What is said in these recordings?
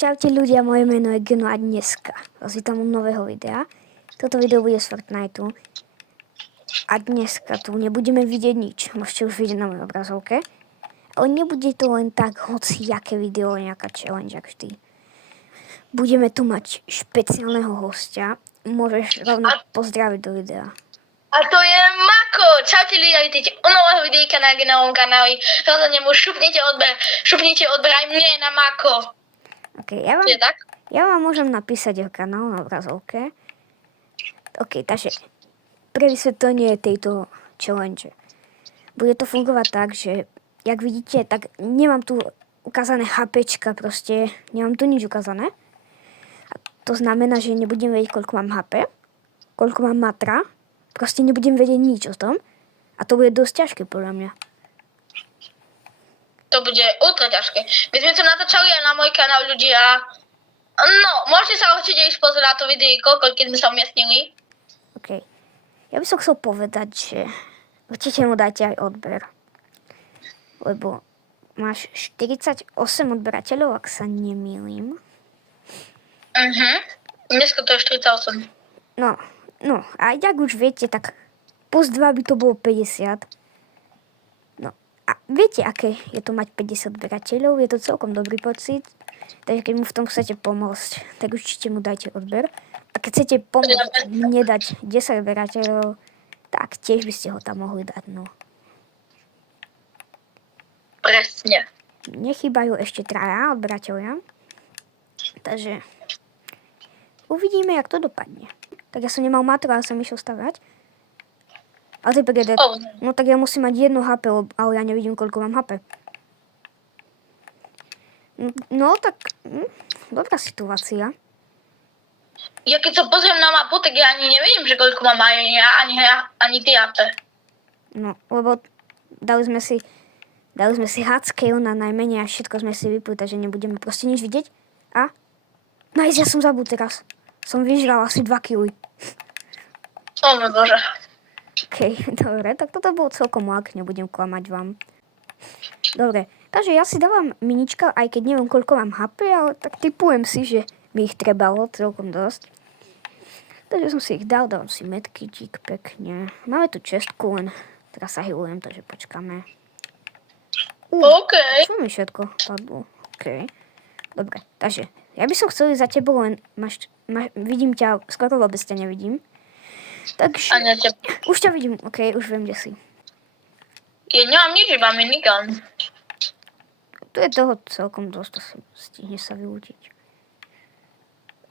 Čaute ľudia, moje meno je Geno a dneska vás vítam u nového videa. Toto video bude z Fortniteu. A dneska tu nebudeme vidieť nič, môžete už vidieť na mojej obrazovke. Ale nebude to len tak hociaké video, nejaká challenge, jak vždy. Budeme tu mať špeciálneho hostia. Môžeš rovno pozdraviť do videa. A to je Mako! Čaute ľudia, vidíte u nového videjka na Genovom kanáli. Rozhodne mu šupnite odber aj mne na Mako. OK, Tak? ja vám môžem napísať jeho kanál na obrazovke. OK, takže pre vysvetlenie tejto challenge. Bude to fungovať tak, že jak vidíte, tak nemám tu ukázané HPčka, proste nemám tu nič ukázané. A to znamená, že nebudem vedieť, koľko mám HP, koľko mám matra, proste nebudem vedieť nič o tom. A to bude dosť ťažké podľa mňa. To bude ultra ťažké. My sme to natáčali aj na môj kanál ľudia. No, môžete sa určite ísť pozrieť na to videjko, keď sme sa umiestnili. OK. Ja by som chcel povedať, že určite mu dajte aj odber. Lebo máš 48 odberateľov, ak sa nemýlim. Dneska to je 48. No, a jak už viete, tak plus 2 by to bolo 50. No, a viete, aké je to mať 50 odberateľov? Je to celkom dobrý pocit. Takže keď mu v tom chcete pomôcť, tak určite mu dajte odber. A keď chcete pomôcť mne dať 10 odberateľov, tak tiež by ste ho tam mohli dať, no. Presne. Nechýbajú ešte 3 odberateľia. Takže uvidíme, jak to dopadne. Tak ja som nemal matru, ale som išiel stavať. Ale to je PGD. No tak ja musím mať 1 HP, ale ja nevidím, koľko mám HP. No tak, dobrá situácia. Ja keď sa pozriem na mapu, tak ja ani nevidím, že koľko mám ani ty HP. No, lebo dali sme si hard scale na najmenej a všetko sme si vypli, takže nebudeme proste nič vidieť. A? Nice, ja som zabudol teraz. Som vyžral asi 2 kg. O môj Bože. OK, dobre, tak toto bolo celkom lak, nebudem klamať vám. Dobre, takže ja si dávam minička, aj keď neviem, koľko mám HP, ale tak typujem si, že mi ich trebalo celkom dosť. Takže som si ich dal, dávam si medkytík pekne. Máme tu čestku, len teraz sa hylujem, takže počkáme. OK. Čo mi všetko padlo? OK. Dobre, takže ja by som chcel za tebou, len vidím ťa, skoro vôbec ťa nevidím. Takže už ťa vidím, OK, už viem, kde si. Ja nemám nič, iba minigun. Tu je toho celkom dosť, to stihne sa vyútiť.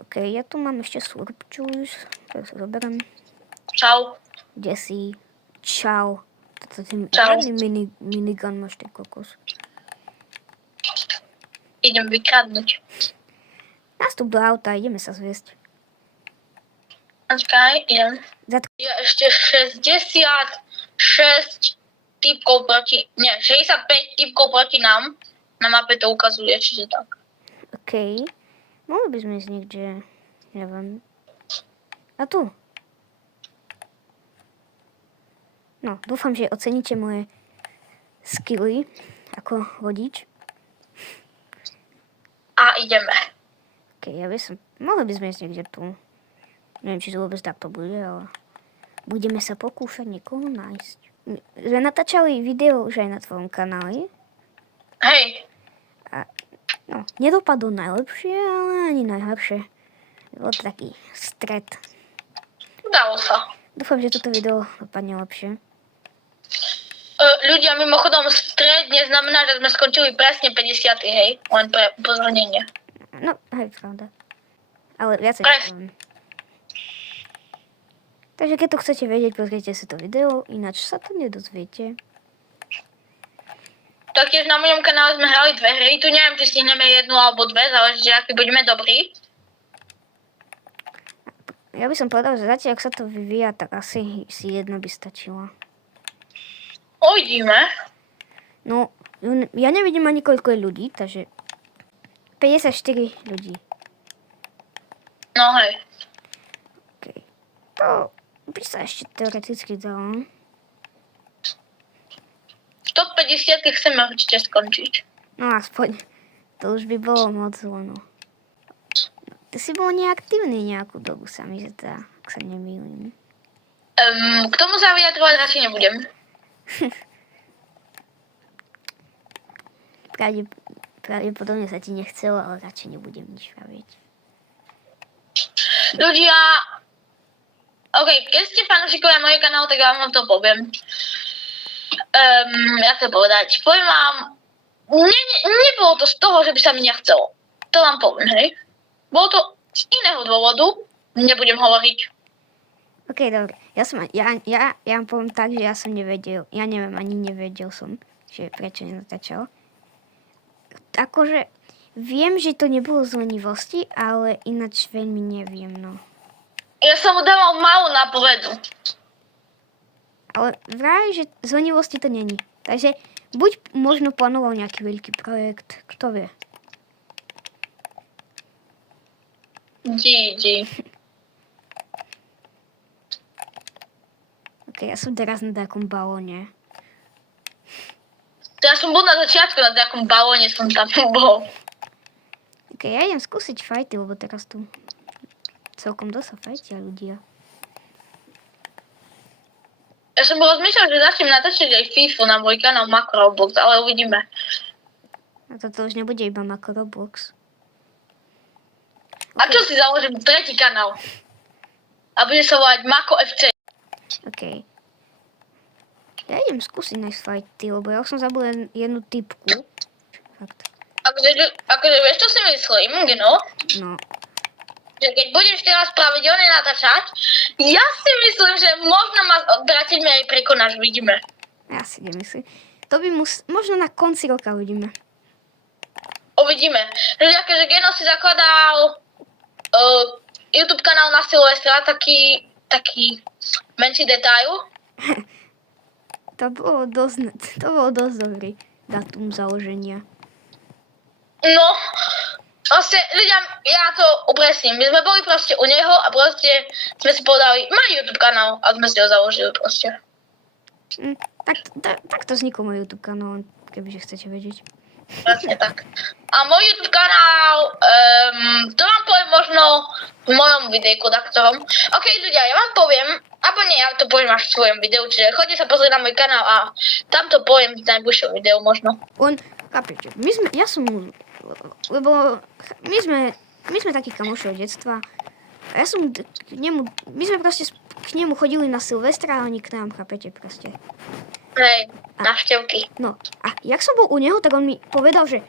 OK, ja tu mám ešte slurp juice, to sa zoberiem. Čau. Kde si? Čau. Toto je žiadny minigun máš, ty kokos. Idem vykradnúť. Nastup do auta, ideme sa zviesť. Počkaj, idem. Je ešte 66 typkov proti... Nie, 65 typkov proti nám. Na mape to ukazuje, čiže tak. OK. Mohli by sme ísť niekde, neviem. A tu. No, dúfam, že oceníte moje skilly ako vodič. A ideme. OK, mohli by sme ísť niekde tu. Neviem, či to vôbec takto bude, ale budeme sa pokúšať niekoho nájsť. Sme natáčali video už aj na tvojom kanáli. Hej. A no, nedopadlo najlepšie, ale ani najhoršie. Bol to taký stret. Dalo sa. Dúfam, že toto video dopadne lepšie. Ľudia, mimochodom, stred neznamená, že sme skončili presne 50, hej? Len pre upozornenie. No, hej, pravda. Ale viacej neviem. Takže keď to chcete vedieť, pozrite si to video, ináč sa to nedozviete. Taktiež na mojom kanále sme hrali 2 hry, tu neviem, či stihneme 1 alebo 2, záleží, aký budeme dobrí. Ja by som povedal, že zatiaľ, ak sa to vyvíja, tak asi si 1 by stačilo. Uvidíme. No, ja nevidím ani koľko je ľudí, takže 54 ľudí. No hej. OK. To by sa ešte teoreticky dalo. Top 50 chceme určite skončiť. No aspoň. To už by bolo moc, no. Ty si bol neaktívny nejakú dobu, sa mi zdá, ak sa nemýlim. K tomu sa vyjadrovať radšej nebudem. Pravdepodobne sa ti nechcelo, ale radšej nebudem nič vraviť. Ľudia, OK, keď ste fanúšikovia mojho kanálu, tak ja vám to poviem. Jak to povedať? Poviem vám, nebolo to z toho, že by sa mi nechcelo. To vám poviem, hej. Bolo to z iného dôvodu, nebudem hovoriť. OK, dobre. Ja vám poviem tak, že ja som nevedel, ja neviem, ani nevedel som, že prečo nenatáčal. Akože viem, že to nebolo z lenivosti, ale ináč veľmi neviem, no. Ja som mu dával malú nápovedu. Ale vraj, že z lenivosti to není. Takže buď možno plánoval nejaký veľký projekt, kto vie. GG. OK, ja som teraz na takom balóne. Ja som bol na začiatku na takom balóne, som tam bol. OK, ja idem skúsiť fajty, lebo teraz tu celkom dosť sa fajtia ľudia. Ja som rozmýšľal, že začnem natáčať aj FIFU na môj kanál Mako Roblox, ale uvidíme. A toto už nebude iba Mako Roblox. A čo si založím tretí kanál? A bude sa volať Mako FC. OK. Ja idem skúsiť nájsť fajty, lebo ja už som zabudol jednu typku. Fakt. Akože vieš, čo si myslím, Gino? No. Že keď budeš teraz pravidelne natáčať, ja si myslím, že možno ma odvrátiť aj prekonáš, vidíme. Ja si nemyslím. To by možno na konci roka uvidíme. Uvidíme. Ľudia, keďže Geno si zakladal YouTube kanál na Silvestra, taký menší detail. To bolo dosť dobrý dátum založenia. No, vlastne, ľudia, ja to upresním. My sme boli proste u neho a proste sme si povedali, má YouTube kanál a sme si ho založili proste. Tak to vznikol môj YouTube kanál, kebyže chcete vedieť. Presne tak. A môj YouTube kanál, to vám poviem možno v mojom videjku, na ktorom. OK, ľudia, ja vám poviem, alebo nie, ja to poviem až v svojom videu, čiže chodite sa pozrieť na môj kanál a tam to poviem v najbližšom videu možno. Chápete, my sme takí kamoši od detstva. A ja som k nemu, my sme proste k nemu chodili na Silvestra a oni k nám, chápete, proste. Hej, návštevky. No, a jak som bol u neho, tak on mi povedal, že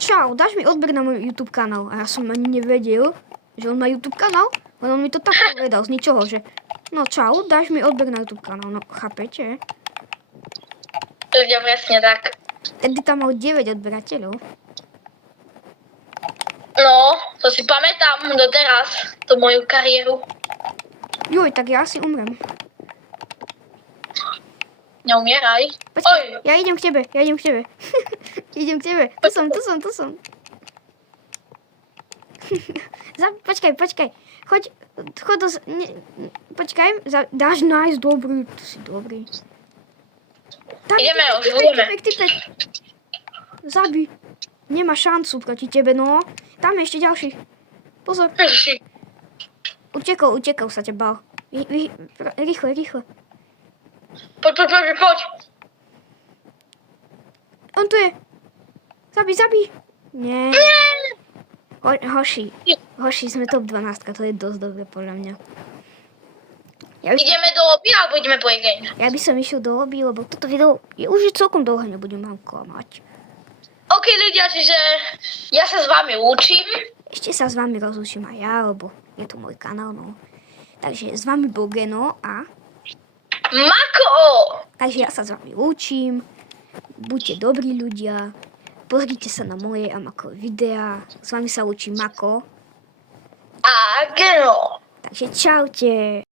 čau, dáš mi odber na môj YouTube kanál. A ja som ani nevedel, že on má YouTube kanál, ale on mi to tak povedal z ničoho, že no čau, dáš mi odber na YouTube kanál. No, chápete? Ľudia, presne tak. Tedy tam mal 9 odberateľov. No, to si pamätám doteraz, tú moju kariéru. Joj, tak ja asi umrem. Neumieraj. Počkaj, Oj, ja idem k tebe. Idem k tebe. Tu som. Počkaj. Choď počkaj, dáš nájsť dobrý, tu si dobrý. ideme už, ideme. Typek. Zabij. Nemá šancu proti tebe, no. Tam je ešte ďalší. Pozor. Ježiši. Utekol sa ťa bál. Rýchle. Poď. On tu je. Zabij. Nie. Hoši, sme top 12, to je dosť dobre podľa mňa. Ideme do lobby alebo ideme po game? Ja by som išiel do lobby, lebo toto video je už celkom dlhé, nebudem vám klamať. OK, ľudia, čiže ja sa s vami lúčim. Ešte sa s vami rozlúčim aj ja, lebo je to môj kanál, no. Takže s vami bol Geno a... Mako! Takže ja sa s vami lúčim. Buďte dobrí ľudia. Pozrite sa na moje a Makové videá. S vami sa lúči Mako. A Geno. Takže čaute.